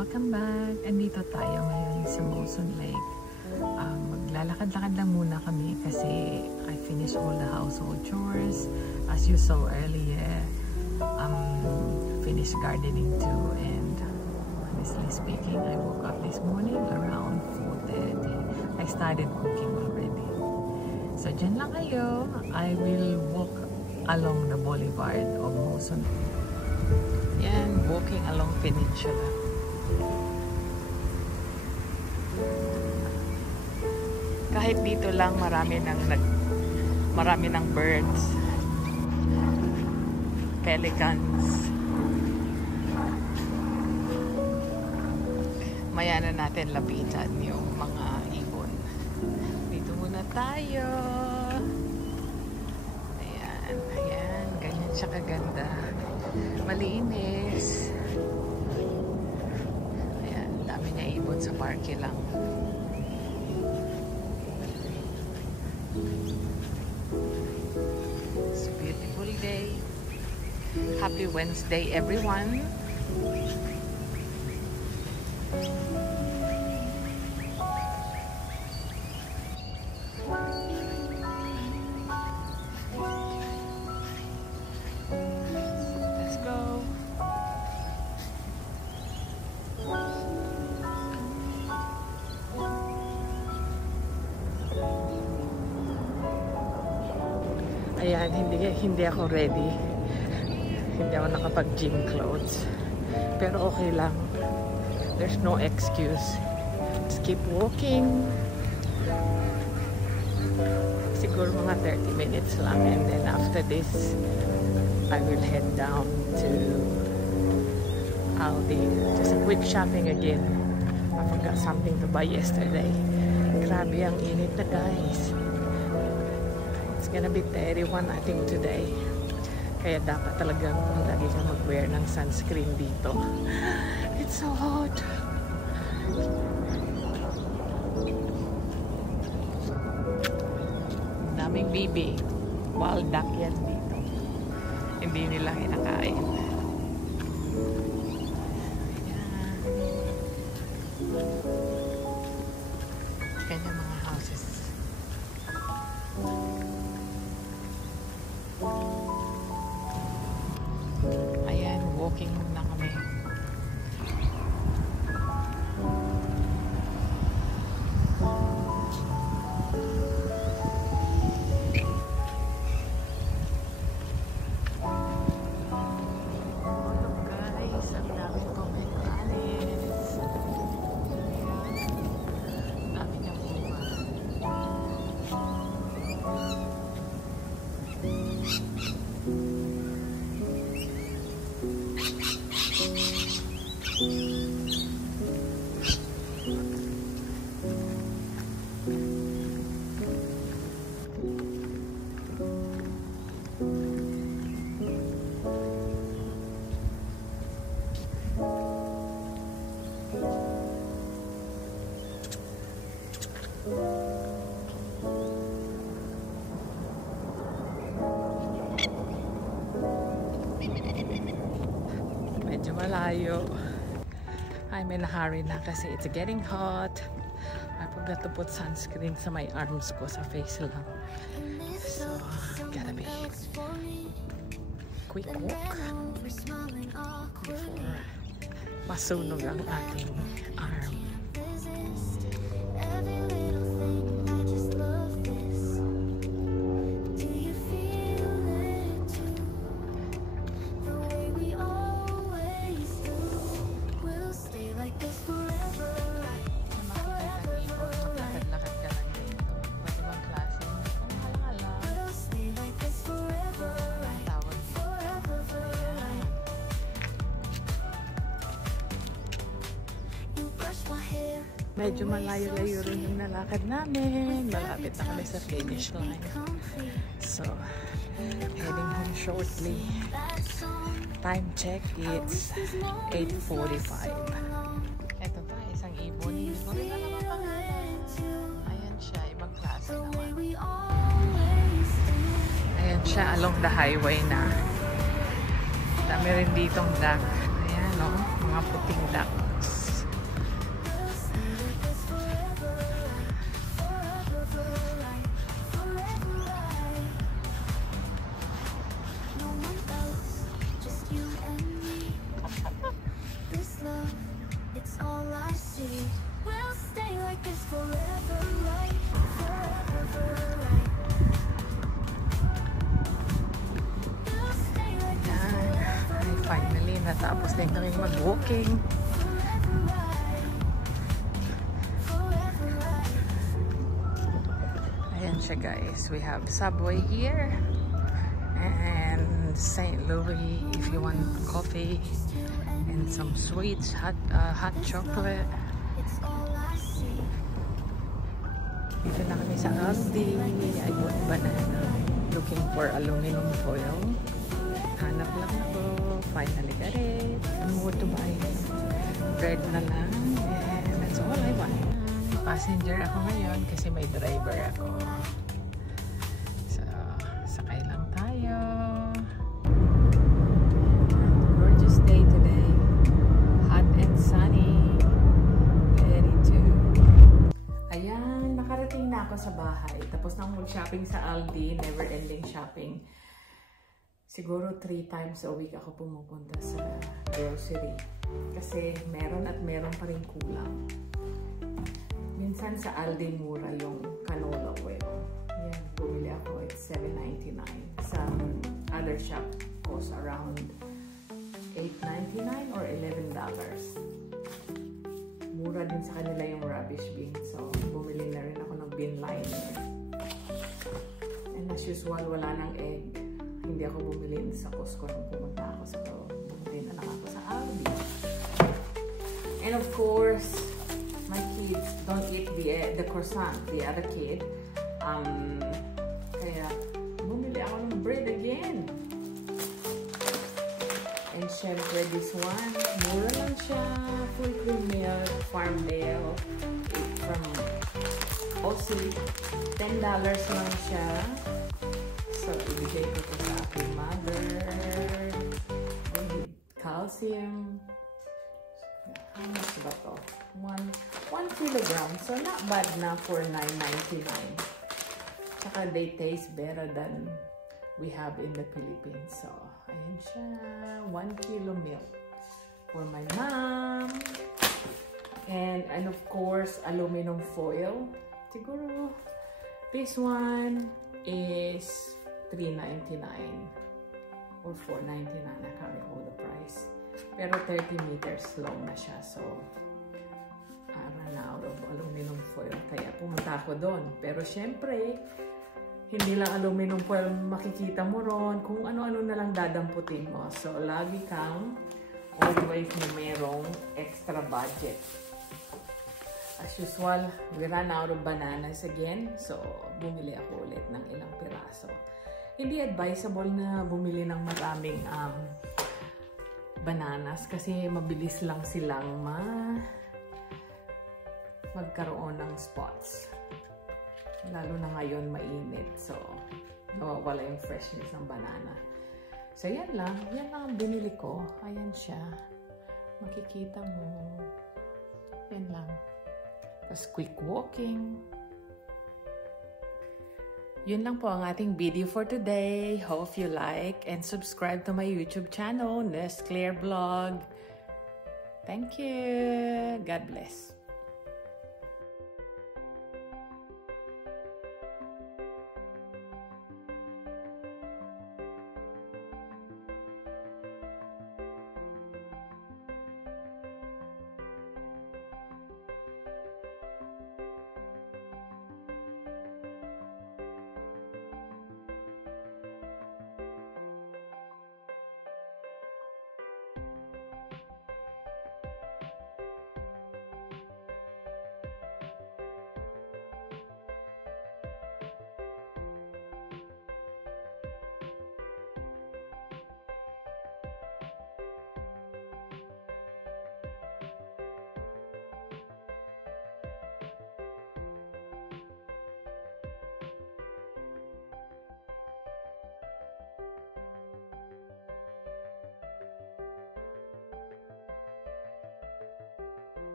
welcome back! Andito tayo ngayon sa Moson Lake. Maglalakad-lakad lang muna kami kasi I finished all the household chores. As you saw earlier, finished gardening too, and honestly speaking, I woke up this morning around 4:30. I started cooking already. So dyan lang kayo. I will walk along the boulevard of Moson. Yan, walking along Peninsula. Kahit dito lang marami ng birds, pelicans. Maya na natin lapitan yung mga ibon. Dito muna tayo. Ayan, ayan, ganyan siya kaganda. Malinis. Ayan, dami niya ibon sa parke lang. It's a beautiful day. Happy Wednesday, everyone. Ayan, hindi ako ready. Hindi ako nakapag-gym clothes. Pero okay lang. There's no excuse. Just keep walking. Siguro mga 30 minutes lang. And then after this, I will head down to Aldi. Just a quick shopping again. I forgot something to buy yesterday. Grabe ang init na, guys. It's gonna be 31 I think today. Kaya dapat talagang lagi kang mag-wear ng sunscreen dito. It's so hot. Daming bibi. Wild duck yan dito. Hindi nila kinakain. Kanya mga houses. Ayan, walking muna kami. Guys, ang dami pomegranates. Dami niya bunga. Medyo malayo. I'm in a hurry na kasi it's getting hot. I forgot to put sunscreen sa my arms ko, sa face lang. So, gotta be quick walk before masunog ang ating arm. Medyo malayo-layo rin yung nalakad namin. Malapit na kami sa finish line. So, heading home shortly. Time check, it's 8:45. Ito pa, isang ibon. Hindi ko rin alam ang pangalan. Ayan siya, ibang klase naman. Ayan siya, along the highway na. Dami rin ditong duck. Ayan, no? Mga puting ducks. Finally, natapos din kami mag-walking. Ayan siya guys. We have Subway here. And St. Louis if you want coffee. And some sweets, hot chocolate. Dito na kami sa Aldi. I bought banana. Looking for aluminum foil. Hanap lang ako. Finally got it. More to buy. Bread na lang. And that's all I want. Passenger ako ngayon kasi may driver ako. So, sakay lang tayo. Gorgeous day today. Hot and sunny. Ready to. Ayan, nakarating na ako sa bahay. Tapos na akong mag-shopping sa Aldi. Never ending shopping. Siguro 3 times a week ako pumupunta sa grocery. Kasi meron at meron pa rin kulang. Minsan sa Aldi mura yung canola oil. Yan, bumili ako. It's $7.99. Some other shop costs around $8.99 or $11. Mura din sa kanila yung rubbish bin. So, bumili na rin ako ng bin liner. And as usual, wala nang egg. Hindi ako bumili sa Costco nung pumunta ako. So, bumili na lang ako sa Aldi. And of course, my kids don't eat the croissant, the other kid. Kaya, bumili ako ng bread again. And syempre, this one, mura lang siya. Full cream milk, Farmdale, from Aussie. $10 lang siya. So, ibigay ko ito sa aking mother. Calcium. How much ba to? 1 kilogram. So, not bad na for $9.99. Tsaka they taste better than we have in the Philippines. So, ayan siya. 1 kilo milk for my mom. And of course, aluminum foil. Siguro, this one is $3.99 or $4.99. I can't recall the price. Pero 30 meters long na siya. So, I ran out of aluminum foil. Kaya pumunta ako doon. Pero syempre, hindi lang aluminum foil makikita mo ron. Kung ano-ano na lang dadamputin mo. So, lagi kang always na merong extra budget. As usual, we ran out of bananas again. So, bumili ako ulit ng ilang piraso. Hindi advisable na bumili ng maraming bananas kasi mabilis lang silang magkaroon ng spots. Lalo na ngayon mainit. So, nawawala yung freshness ng banana. So, yan lang. Yan lang ang binili ko. Ayan siya. Makikita mo. Yan lang. Tapos quick walking. Yun lang po ang ating video for today. Hope you like and subscribe to my YouTube channel, Nest Claire Vlog. Thank you. God bless.